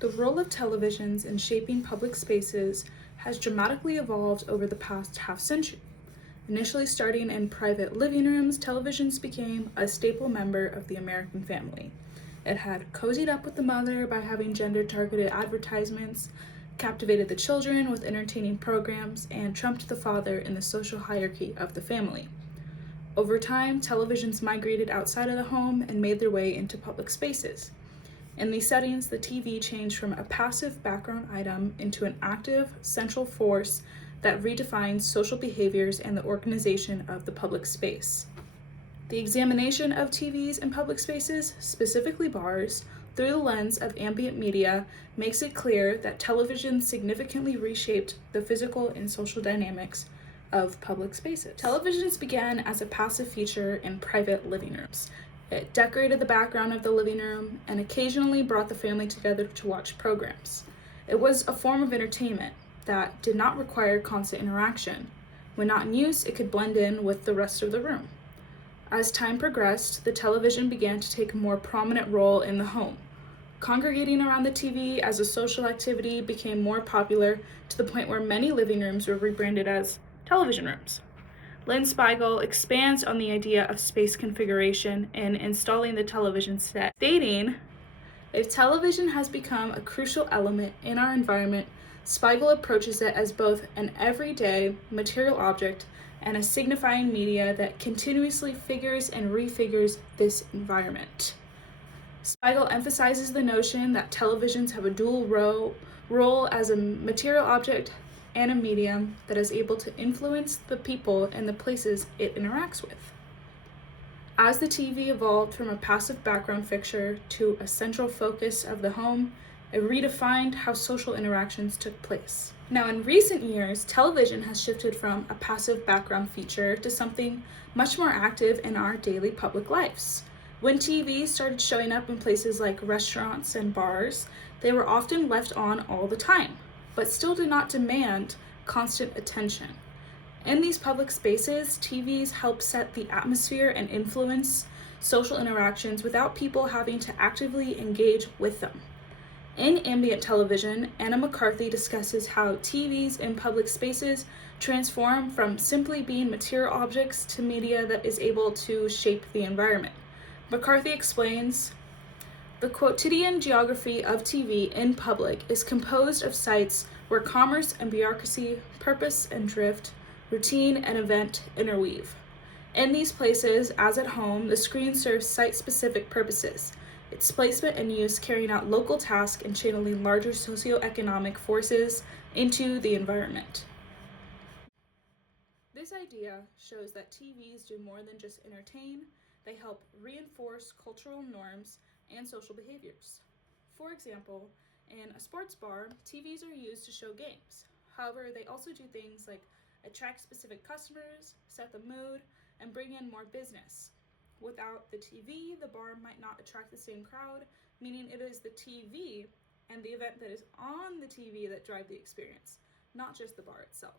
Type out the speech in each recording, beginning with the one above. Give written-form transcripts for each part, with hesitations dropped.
The role of televisions in shaping public spaces has dramatically evolved over the past half century. Initially starting in private living rooms, televisions became a staple member of the American family. It had cozied up with the mother by having gender-targeted advertisements, captivated the children with entertaining programs, and trumped the father in the social hierarchy of the family. Over time, televisions migrated outside of the home and made their way into public spaces. In these settings, the TV changed from a passive background item into an active, central force that redefines social behaviors and the organization of the public space. The examination of TVs in public spaces, specifically bars, through the lens of ambient media makes it clear that television significantly reshaped the physical and social dynamics of public spaces. Televisions began as a passive feature in private living rooms. It decorated the background of the living room and occasionally brought the family together to watch programs. It was a form of entertainment that did not require constant interaction. When not in use, it could blend in with the rest of the room. As time progressed, the television began to take a more prominent role in the home. Congregating around the TV as a social activity became more popular to the point where many living rooms were rebranded as television rooms. Lynn Spiegel expands on the idea of space configuration in Installing the Television Set, stating, "If television has become a crucial element in our environment, Spiegel approaches it as both an everyday material object and a signifying media that continuously figures and refigures this environment." Spiegel emphasizes the notion that televisions have a dual role as a material object and a medium that is able to influence the people and the places it interacts with. As the TV evolved from a passive background fixture to a central focus of the home, it redefined how social interactions took place. Now, in recent years, television has shifted from a passive background feature to something much more active in our daily public lives. When TVs started showing up in places like restaurants and bars, they were often left on all the time, but still did not demand constant attention. In these public spaces, TVs help set the atmosphere and influence social interactions without people having to actively engage with them. In Ambient Television, Anna McCarthy discusses how TVs in public spaces transform from simply being material objects to media that is able to shape the environment. McCarthy explains, "The quotidian geography of TV in public is composed of sites where commerce and bureaucracy, purpose and drift, routine and event interweave. In these places, as at home, the screen serves site-specific purposes, its placement and use carrying out local tasks and channeling larger socioeconomic forces into the environment." This idea shows that TVs do more than just entertain, they help reinforce cultural norms and social behaviors. For example, in a sports bar, TVs are used to show games. However, they also do things like attract specific customers, set the mood, and bring in more business. Without the TV, the bar might not attract the same crowd, meaning it is the TV and the event that is on the TV that drive the experience, not just the bar itself.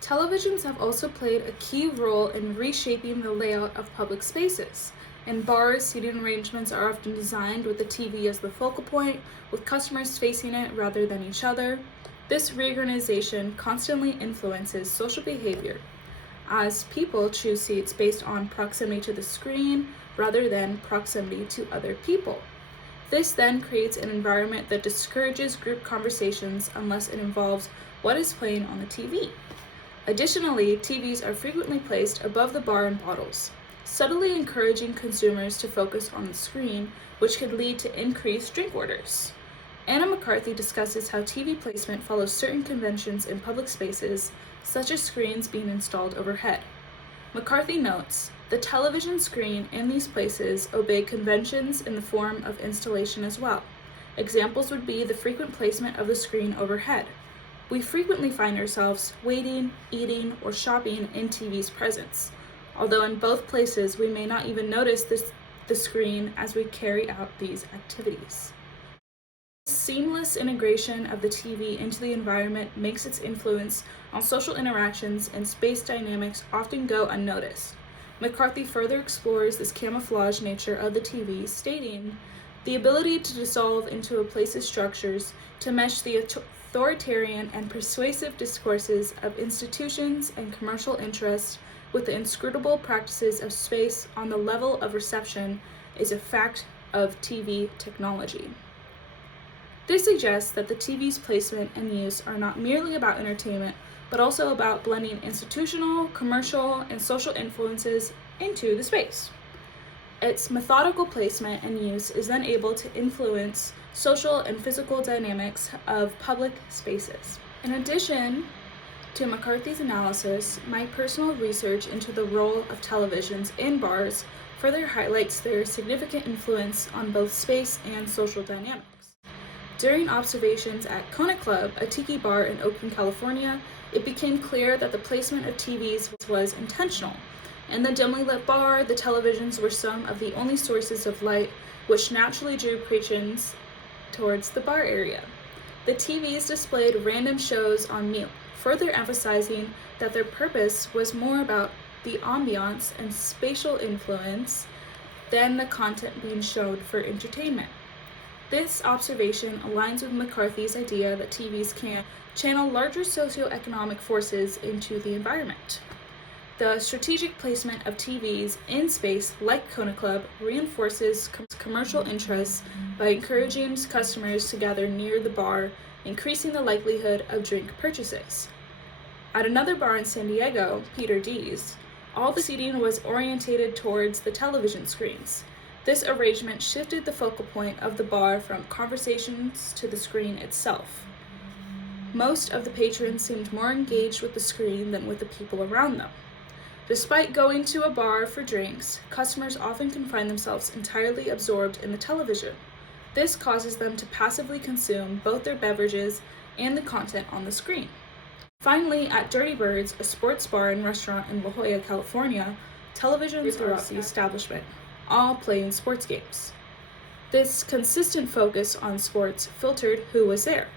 Televisions have also played a key role in reshaping the layout of public spaces. In bars, seating arrangements are often designed with the TV as the focal point, with customers facing it rather than each other. This reorganization constantly influences social behavior, as people choose seats based on proximity to the screen rather than proximity to other people. This then creates an environment that discourages group conversations unless it involves what is playing on the TV. Additionally, TVs are frequently placed above the bar and bottles, subtly encouraging consumers to focus on the screen, which could lead to increased drink orders. Anna McCarthy discusses how TV placement follows certain conventions in public spaces, such as screens being installed overhead. McCarthy notes, "The television screen in these places obey conventions in the form of installation as well. Examples would be the frequent placement of the screen overhead. We frequently find ourselves waiting, eating, or shopping in TV's presence, although in both places we may not even notice the screen as we carry out these activities." Seamless integration of the TV into the environment makes its influence on social interactions and space dynamics often go unnoticed. McCarthy further explores this camouflage nature of the TV, stating, The ability to dissolve into a place's structures to mesh the authoritarian and persuasive discourses of institutions and commercial interests with the inscrutable practices of space on the level of reception is a fact of TV technology. This suggests that the TV's placement and use are not merely about entertainment, but also about blending institutional, commercial, and social influences into the space. Its methodical placement and use is then able to influence social and physical dynamics of public spaces. In addition to McCarthy's analysis, my personal research into the role of televisions in bars further highlights their significant influence on both space and social dynamics. During observations at Kona Club, a tiki bar in Oakland, California, it became clear that the placement of TVs was intentional. In the dimly lit bar, the televisions were some of the only sources of light, which naturally drew patrons towards the bar area. The TVs displayed random shows on mute, further emphasizing that their purpose was more about the ambiance and spatial influence than the content being shown for entertainment. This observation aligns with McCarthy's idea that TVs can channel larger socioeconomic forces into the environment. The strategic placement of TVs in space, like Kona Club, reinforces commercial interests by encouraging customers to gather near the bar, increasing the likelihood of drink purchases. At another bar in San Diego, Peter D's, all the seating was orientated towards the television screens. This arrangement shifted the focal point of the bar from conversations to the screen itself. Most of the patrons seemed more engaged with the screen than with the people around them. Despite going to a bar for drinks, customers often can find themselves entirely absorbed in the television. This causes them to passively consume both their beverages and the content on the screen. Finally, at Dirty Birds, a sports bar and restaurant in La Jolla, California, televisions throughout the establishment, all playing sports games. This consistent focus on sports filtered who was there.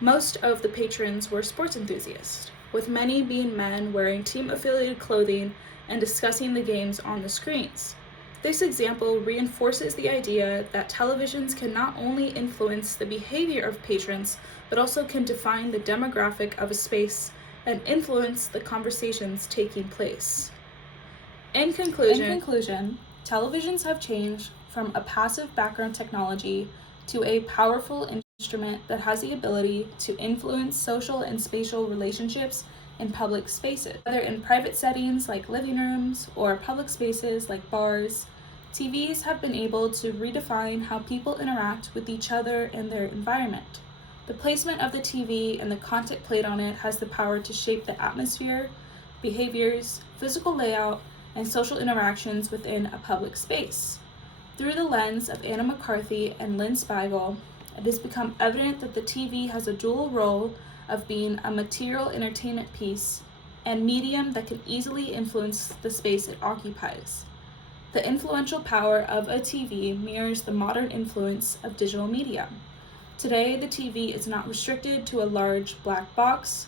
Most of the patrons were sports enthusiasts, with many being men wearing team-affiliated clothing and discussing the games on the screens. This example reinforces the idea that televisions can not only influence the behavior of patrons, but also can define the demographic of a space and influence the conversations taking place. In conclusion, televisions have changed from a passive background technology to a powerful instrument that has the ability to influence social and spatial relationships in public spaces. Whether in private settings like living rooms or public spaces like bars, TVs have been able to redefine how people interact with each other and their environment. The placement of the TV and the content played on it has the power to shape the atmosphere, behaviors, physical layout, and social interactions within a public space. Through the lens of Anna McCarthy and Lynn Spiegel, it has become evident that the TV has a dual role of being a material entertainment piece and medium that can easily influence the space it occupies. The influential power of a TV mirrors the modern influence of digital media. Today, the TV is not restricted to a large black box,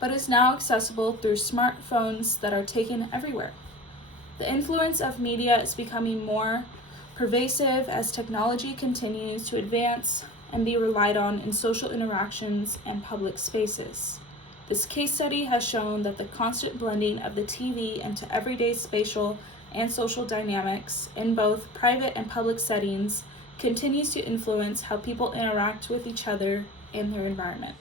but is now accessible through smartphones that are taken everywhere. The influence of media is becoming more pervasive as technology continues to advance and be relied on in social interactions and public spaces. This case study has shown that the constant blending of the TV into everyday spatial and social dynamics in both private and public settings continues to influence how people interact with each other and their environment.